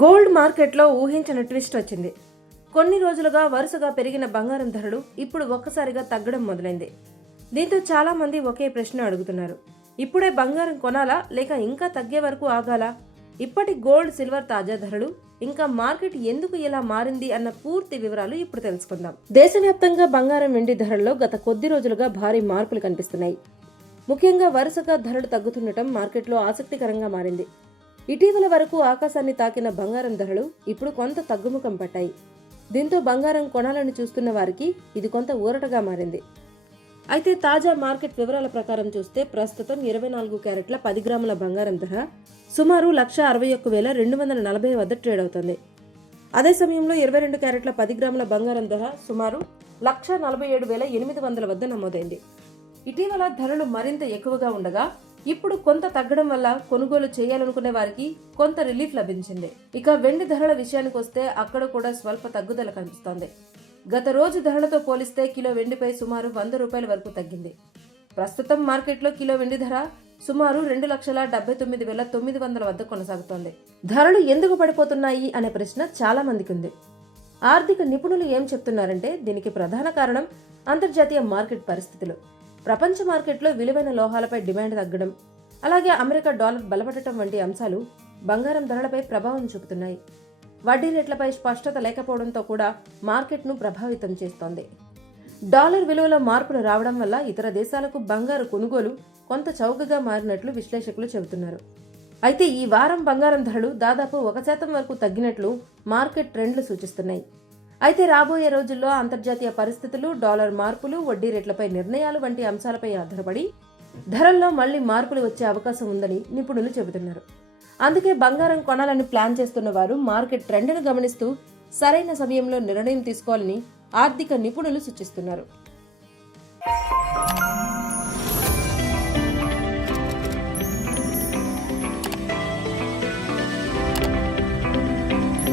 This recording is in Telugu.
గోల్డ్ మార్కెట్లో ఊహించిన ట్విస్ట్ వచ్చింది. కొన్ని రోజులుగా వరుసగా పెరిగిన బంగారం ధరలు ఇప్పుడు ఒక్కసారిగా తగ్గడం మొదలైంది. దీంతో చాలా మంది ఒకే ప్రశ్న అడుగుతున్నారు. ఇప్పుడే బంగారం కొనాలా లేక ఇంకా తగ్గే వరకు ఆగాలా? ఇప్పటి గోల్డ్ సిల్వర్ తాజా ధరలు, ఇంకా మార్కెట్ ఎందుకు ఇలా మారింది అన్న పూర్తి వివరాలు ఇప్పుడు తెలుసుకుందాం. దేశవ్యాప్తంగా బంగారం వెండి ధరల్లో గత కొద్ది రోజులుగా భారీ మార్పులు కనిపిస్తున్నాయి. ముఖ్యంగా వరుసగా ధరలు తగ్గుతుండటం మార్కెట్లో ఆసక్తికరంగా మారింది. ఇటీవల వరకు ఆకాశాన్ని తాకిన బంగారం ధరలు ఇప్పుడు కొంత తగ్గుముఖం పట్టాయి. దీంతో బంగారం కొనాలని చూస్తున్న వారికి ఇది కొంత ఊరటగా మారింది. అయితే తాజా మార్కెట్ వివరాల ప్రకారం చూస్తే ప్రస్తుతం 24 క్యారెట్ల 10 గ్రాముల బంగారం ధర సుమారు 161,240 వద్ద ట్రేడ్ అవుతుంది. అదే సమయంలో 22 క్యారెట్ల 10 గ్రాముల బంగారం ధర సుమారు 147,800 వద్ద నమోదైంది. ఇటీవల ధరలు మరింత ఎక్కువగా ఉండగా ఇప్పుడు కొంత తగ్గడం వల్ల కొనుగోలు చేయాలనుకునే వారికి కొంత రిలీఫ్ లభించింది. ఇక వెండి ధరల విషయానికి వస్తే అక్కడ కూడా స్వల్ప తగ్గుదల కనిపిస్తోంది. గత రోజు ధరలతో పోలిస్తే కిలో వెండిపై సుమారు 100 రూపాయల వరకు తగ్గింది. ప్రస్తుతం మార్కెట్లో కిలో వెండి ధర సుమారు 2,79,900 వద్ద కొనసాగుతోంది. ధరలు ఎందుకు పడిపోతున్నాయి అనే ప్రశ్న చాలా మందికి ఉంది. ఆర్థిక నిపుణులు ఏం చెప్తున్నారంటే దీనికి ప్రధాన కారణం అంతర్జాతీయ మార్కెట్ పరిస్థితులు. ప్రపంచ మార్కెట్లో విలువైన లోహాలపై డిమాండ్ తగ్గడం, అలాగే అమెరికా డాలర్ బలపడటం వంటి అంశాలు బంగారం ధరలపై ప్రభావం చూపుతున్నాయి. వడ్డీ రేట్లపై స్పష్టత లేకపోవడంతో కూడా మార్కెట్ను ప్రభావితం చేస్తోంది. డాలర్ విలువలో మార్పులు రావడం వల్ల ఇతర దేశాలకు బంగారు కొనుగోలు కొంత చౌకగా మారినట్లు విశ్లేషకులు చెబుతున్నారు. అయితే ఈ వారం బంగారం ధరలు దాదాపు 1% వరకు తగ్గినట్లు మార్కెట్ ట్రెండ్లు సూచిస్తున్నాయి. అయితే రాబోయే రోజుల్లో అంతర్జాతీయ పరిస్థితులు, డాలర్ మార్పులు, వడ్డీ రేట్లపై నిర్ణయాలు వంటి అంశాలపై ఆధారపడి ధరల్లో మళ్లీ మార్పులు వచ్చే అవకాశం ఉందని నిపుణులు చెబుతున్నారు. అందుకే బంగారం కొనాలని ప్లాన్ చేస్తున్న వారు మార్కెట్ ట్రెండ్ను గమనిస్తూ సరైన సమయంలో నిర్ణయం తీసుకోవాలని ఆర్థిక నిపుణులు సూచిస్తున్నారు.